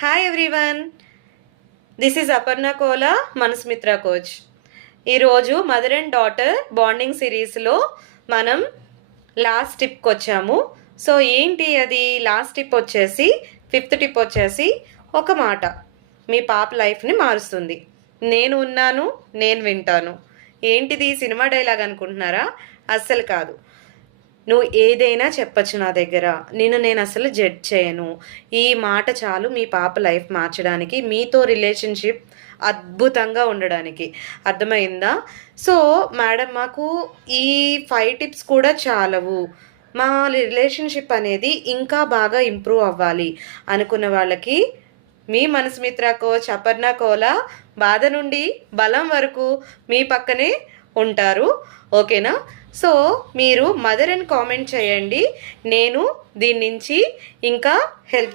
Hi everyone, this is Aparna Kola, Manasmitra coach. ఈరోజు mother and daughter bonding సిరీస్లో మనం లాస్ట్ టిప్కి వచ్చాము. సో ఏంటి అది? లాస్ట్ టిప్ వచ్చేసి, ఫిఫ్త్ టిప్ వచ్చేసి, ఒక మాట మీ పాప లైఫ్ని మారుస్తుంది. నేను ఉన్నాను, నేను వింటాను. ఏంటిది సినిమా డైలాగ్ అనుకుంటున్నారా? అస్సలు కాదు. నువ్వు ఏదైనా చెప్పచ్చు నా దగ్గర, నేను అసలు జడ్జ్ చేయను. ఈ మాట చాలు మీ పాప లైఫ్ మార్చడానికి, మీతో రిలేషన్షిప్ అద్భుతంగా ఉండడానికి. అర్థమైందా? సో మేడం, మాకు ఈ 5 టిప్స్ కూడా చాలవు, మా రిలేషన్షిప్ అనేది ఇంకా బాగా ఇంప్రూవ్ అవ్వాలి అనుకున్న వాళ్ళకి మీ మనస్మిత్ర కోచ్ అపర్ణ కోలా బాధ నుండి బలం వరకు మీ పక్కనే ఉంటారు. ఓకేనా? సో మీరు మదర్ అని కామెంట్ చేయండి, నేను దీని నుంచి ఇంకా హెల్ప్